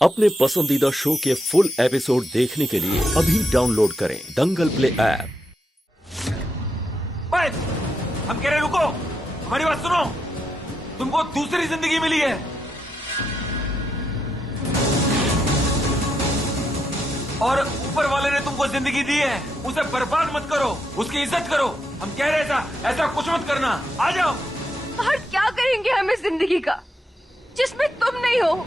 अपने पसंदीदा शो के फुल एपिसोड देखने के लिए अभी डाउनलोड करें दंगल प्ले ऐप। हम कह रहे रुको, हमारी बात सुनो। तुमको दूसरी जिंदगी मिली है और ऊपर वाले ने तुमको जिंदगी दी है, उसे बर्बाद मत करो, उसकी इज्जत करो। हम कह रहे ऐसा कुछ मत करना। आ जाओ। और क्या करेंगे हम इस जिंदगी का जिसमें तुम नहीं हो?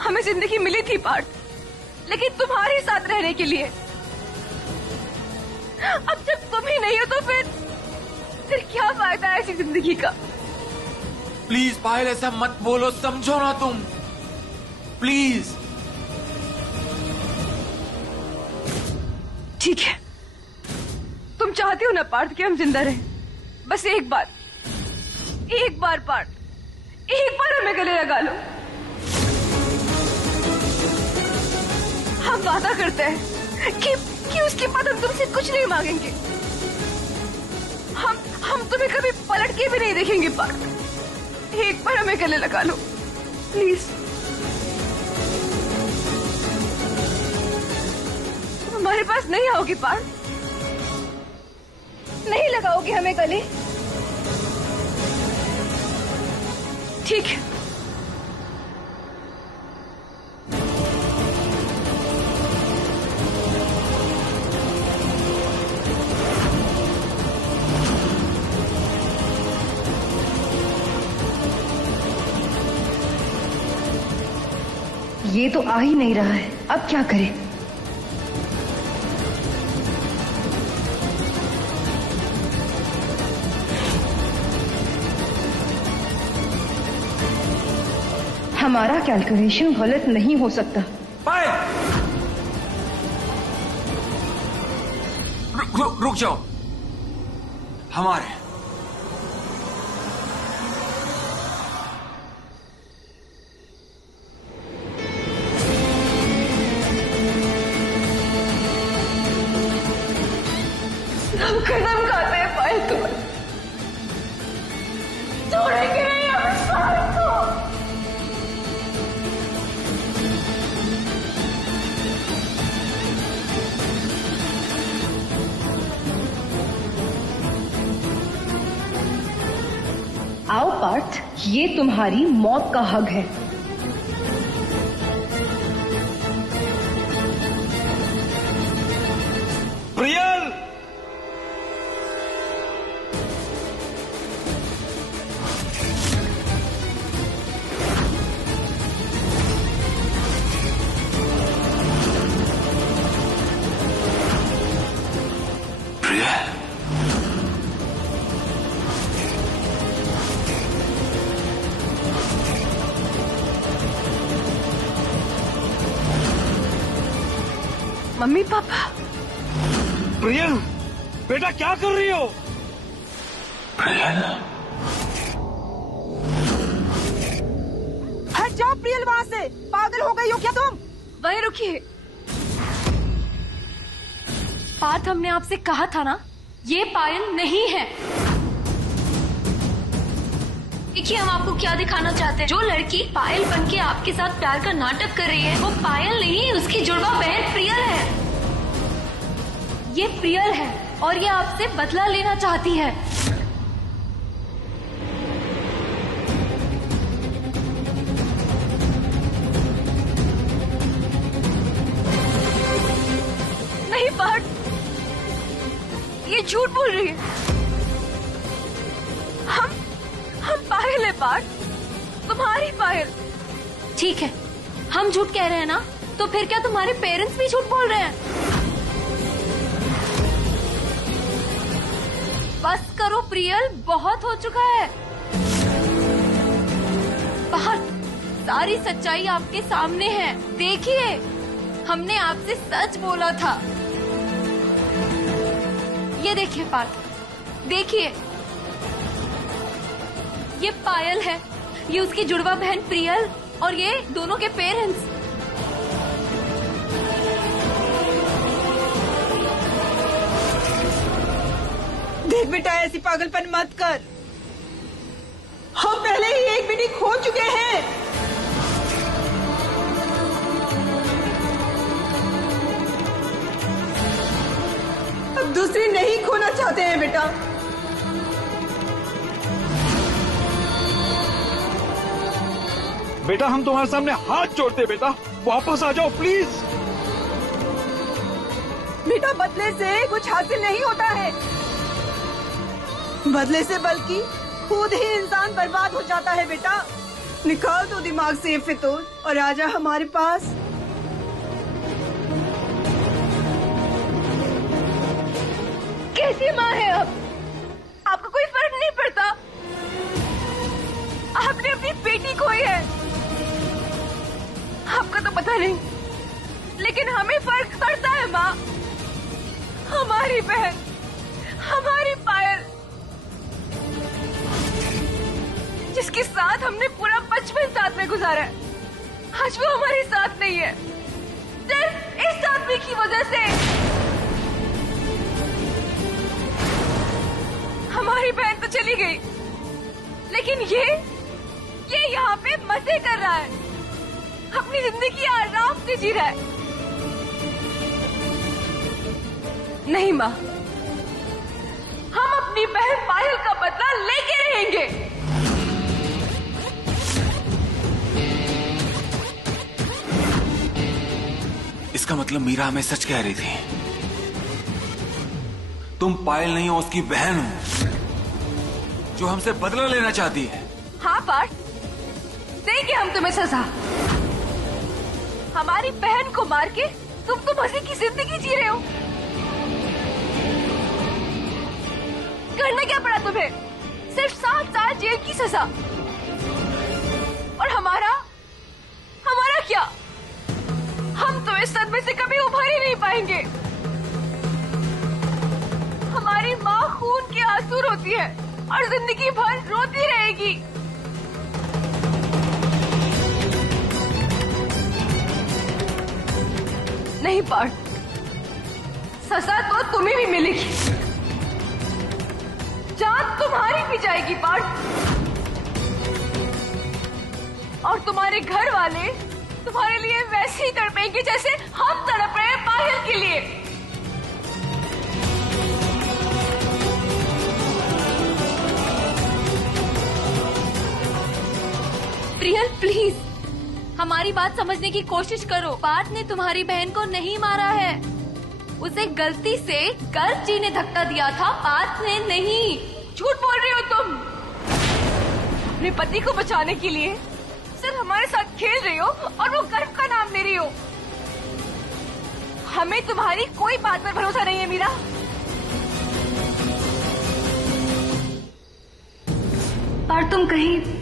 हमें जिंदगी मिली थी पार्थ, लेकिन तुम्हारे साथ रहने के लिए। अब जब तुम ही नहीं हो तो फिर क्या फायदा है ऐसी जिंदगी का? प्लीज पायल, ऐसा मत बोलो, समझो ना तुम, प्लीज। ठीक है, तुम चाहते हो ना पार्थ कि हम जिंदा रहें? बस एक बार पार्थ, एक बार हमें गले लगा लो। हम वादा करते हैं कि उसके बाद हम तुमसे कुछ नहीं मांगेंगे। हम तुम्हें कभी पलट के भी नहीं देखेंगे पार्थ। एक बार हमें गले लगा लो प्लीज। तुम हमारे पास नहीं आओगी पार्थ? नहीं लगाओगी हमें गले? ठीक है। ये तो आ ही नहीं रहा है, अब क्या करें? हमारा कैलकुलेशन गलत नहीं हो सकता। रुक जाओ। हमारे हम कदम खाते हैं पायल तुम्हें, छोड़ेंगे नहीं हम इस पायल को। आओ पार्थ, ये तुम्हारी मौत का हक है। Priyal, mummy papa. प्रियल, बेटा क्या कर रही हो? प्रियल, हट जाओ प्रियल वहाँ से। पागल हो गई हो क्या तुम? वहीं रुकिए। पार्थ, हमने आपसे कहा था ना, ये पायल नहीं है। देखिए, हम आपको क्या दिखाना चाहते हैं। जो लड़की पायल बनके आपके साथ प्यार का नाटक कर रही है, वो पायल नहीं, उसकी जुड़वा बहन प्रियल है। ये प्रियल है और ये आपसे बदला लेना चाहती है। नहीं पार्थ, ये झूठ बोल रही है। हम पायल है पार्थ, तुम्हारी पायल। ठीक है, हम झूठ कह रहे हैं ना, तो फिर क्या तुम्हारे पेरेंट्स भी झूठ बोल रहे हैं? बस करो प्रियल, बहुत हो चुका है। पार्थ, सारी सच्चाई आपके सामने है। देखिए, हमने आपसे सच बोला था। ये देखिए पार्थ, देखिए, ये पायल है, ये उसकी जुड़वा बहन प्रियल और ये दोनों के पेरेंट्स। देख बेटा, ऐसी पागलपन मत कर। हम पहले ही एक मीटिंग खो चुके हैं। चाहते हैं बेटा? बेटा हम तुम्हारे सामने हाथ जोड़ते हैं बेटा, वापस आ जाओ प्लीज। बेटा बदले से कुछ हासिल नहीं होता है, बदले से बल्कि खुद ही इंसान बर्बाद हो जाता है। बेटा निकाल दो दिमाग से ये फितूर और आजा हमारे पास। कैसी माँ है अब? आपको कोई फर्क नहीं पड़ता? आपने अपनी बेटी खोई है। आपका तो पता नहीं, लेकिन हमें फर्क पड़ता है माँ। हमारी बहन, हमारी पायल, जिसके साथ हमने पूरा बचपन साथ में गुजारा है, आज वो हमारे साथ नहीं है, सिर्फ इस आदमी की वजह से। हमारी बहन तो चली गई, लेकिन ये यहाँ पे मजे कर रहा है, अपनी जिंदगी आराम से जी रहा है। नहीं माँ, हम अपनी बहन पायल का बदला लेके रहेंगे। इसका मतलब मीरा हमें सच कह रही थी, तुम पायल नहीं हो, उसकी बहन हो जो हमसे बदला लेना चाहती है। हाँ पार्थ, देंगे हम तुम्हें सजा। हमारी बहन को मार के तुम तो मजे की जिंदगी जी रहे हो। करना क्या पड़ा तुम्हें? सिर्फ 7 साल जेल की सजा। और हमारा क्या? हम तो इस सदमे से कभी उभर ही नहीं पाएंगे। हमारी माँ खून के आंसू रोती है और जिंदगी भर रोती रहेगी। नहीं पार्थ, सजा तो तुम्हें भी मिलेगी, जान तुम्हारी भी जाएगी पार्थ। और तुम्हारे घर वाले तुम्हारे लिए वैसे ही तड़पेंगे जैसे हम तड़प रहे हैं पायल के लिए। प्रियल प्लीज, हमारी बात समझने की कोशिश करो। पार्थ ने तुम्हारी बहन को नहीं मारा है, उसे गलती से गर्भ जी ने धक्का दिया था, पार्थ ने नहीं। झूठ बोल रही हो तुम। अपने पति को बचाने के लिए सिर्फ हमारे साथ खेल रही हो और वो गर्भ का नाम ले रही हो। हमें तुम्हारी कोई बात पर भरोसा नहीं है मीरा। पर तुम कहीं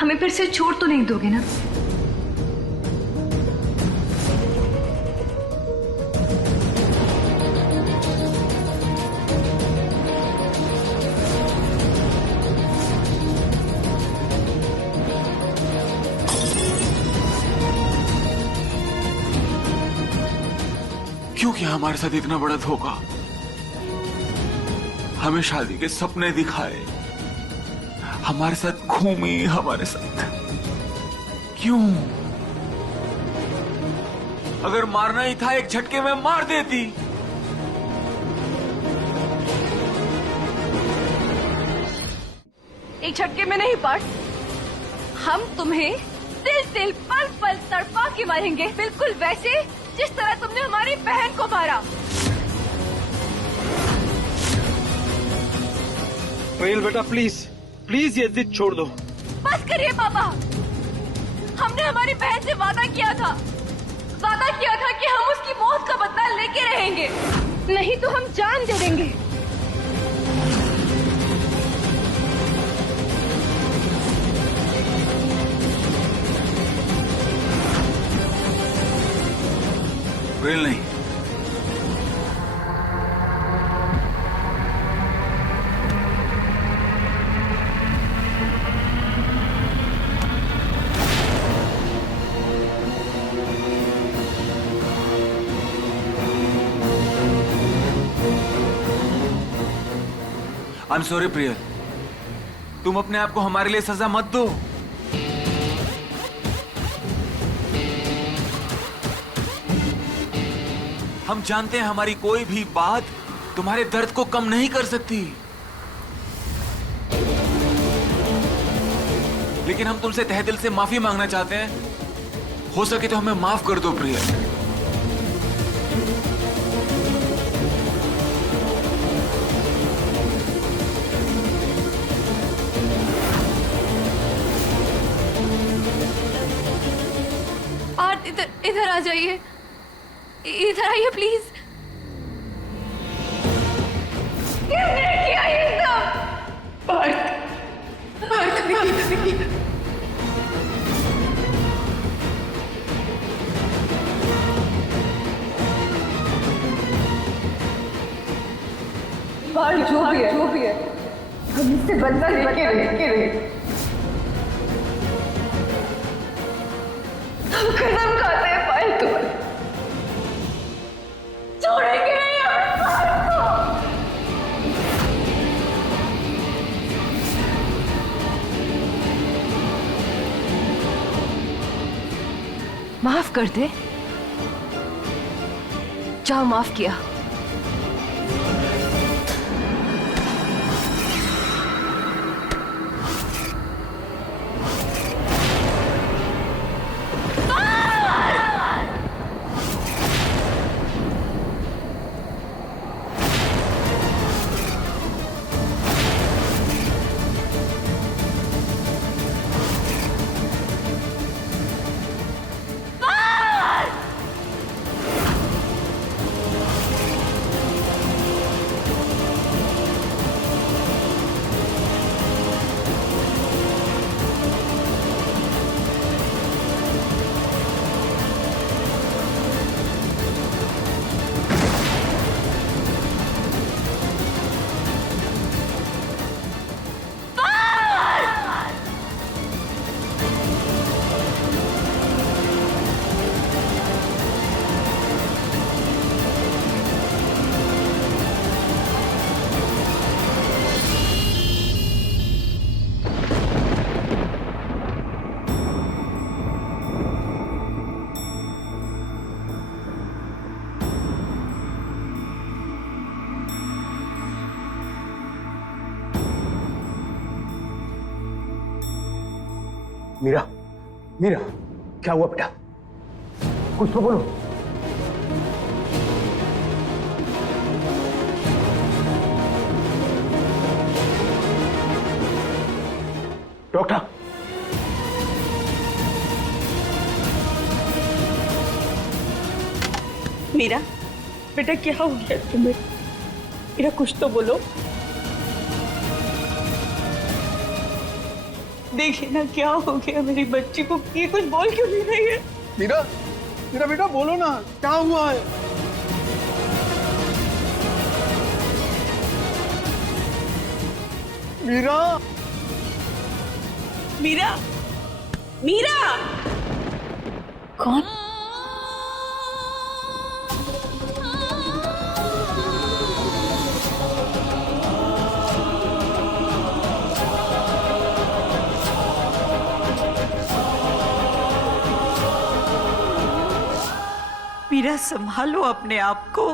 हमें फिर से छोड़ तो नहीं दोगे ना? क्यों किया हमारे साथ इतना बड़ा धोखा? हमें शादी के सपने दिखाए, हमारे साथ घूमी, हमारे साथ क्यों? अगर मारना ही था एक झटके में मार देती। एक झटके में नहीं पार्थ, हम तुम्हें तिल तिल पल पल तड़पा के मारेंगे, बिल्कुल वैसे जिस तरह तुमने हमारी बहन को मारा। प्रियल बेटा प्लीज प्लीज ये जिद छोड़ दो। बस करिए पापा, हमने हमारी बहन से वादा किया था कि हम उसकी मौत का बदला लेके रहेंगे, नहीं तो हम जान दे देंगे। प्रियल नहीं, आई एम सॉरी प्रियल, तुम अपने आप को हमारे लिए सजा मत दो। हम जानते हैं हमारी कोई भी बात तुम्हारे दर्द को कम नहीं कर सकती, लेकिन हम तुमसे तहे दिल से माफी मांगना चाहते हैं। हो सके तो हमें माफ कर दो प्रिया। आप इधर आ जाइए, इधर आइए प्लीज। किसने किया ये सब? पार्थ ने किया। पार्थ जो भी है हम इससे बदला लेके रहे। हम कसम खाते हैं पायल तुम्हें छोड़ेंगे नहीं हमें पायल को। माफ कर दे, जाओ माफ किया। मीरा, मीरा, क्या हुआ बेटा? कुछ तो बोलो। डॉक्टर, मीरा, बेटा क्या हो गया तुम्हें? मीरा कुछ तो बोलो। देखिए ना क्या हो गया मेरी बच्ची को, ये कुछ बोल क्यों नहीं रही है? मीरा, मीरा बेटा बोलो ना, क्या हुआ है? मीरा, मीरा, मीरा, कौन? मीरा संभालो अपने आप को।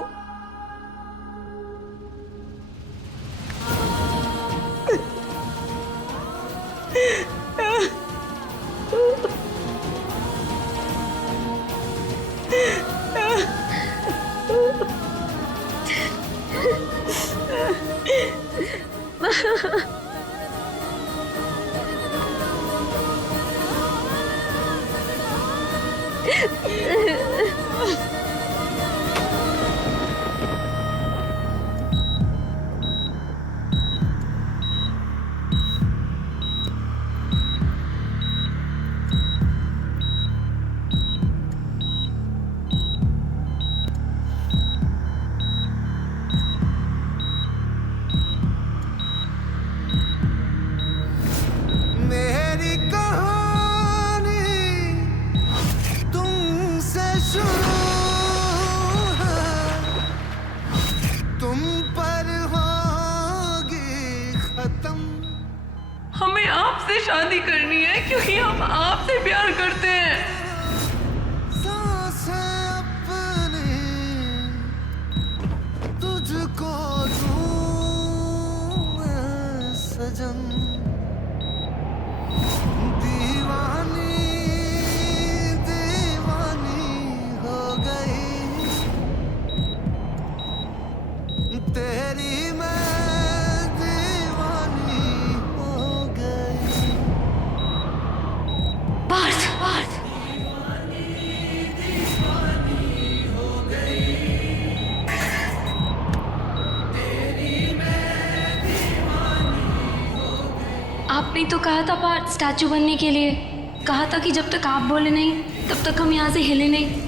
कहानी तुमसे शुरू कहा था पार्थ स्टैचू बनने के लिए। कहा था कि जब तक आप बोले नहीं तब तक हम यहाँ से हिले नहीं।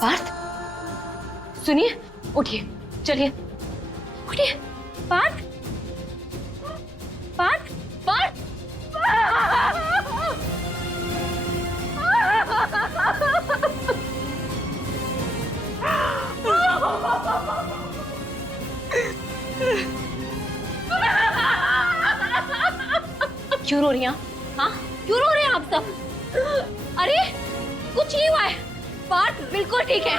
पार्थ सुनिए, उठिए, चलिए, उठिए। पार्थ, पार्थ, पार्थ। क्यों रो रही हैं? हाँ, क्यों रो रहे हैं आप सब? अरे कुछ नहीं हुआ है, पार्थ बिल्कुल ठीक है।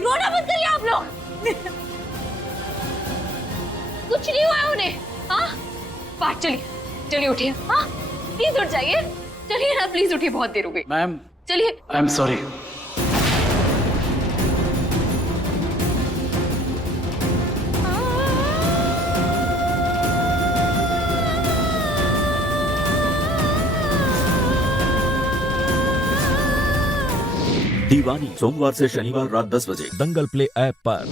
रोना मत करिए आप लोग। कुछ नहीं हुआ है उन्हें। हाँ पार्थ, चलिए चलिए, उठिए। हाँ प्लीज उठ जाइए, चलिए ना प्लीज उठिए, बहुत देर हो गई। मैम, चलिए। I am sorry. दीवानी सोमवार से शनिवार रात 10 बजे दंगल प्ले ऐप पर।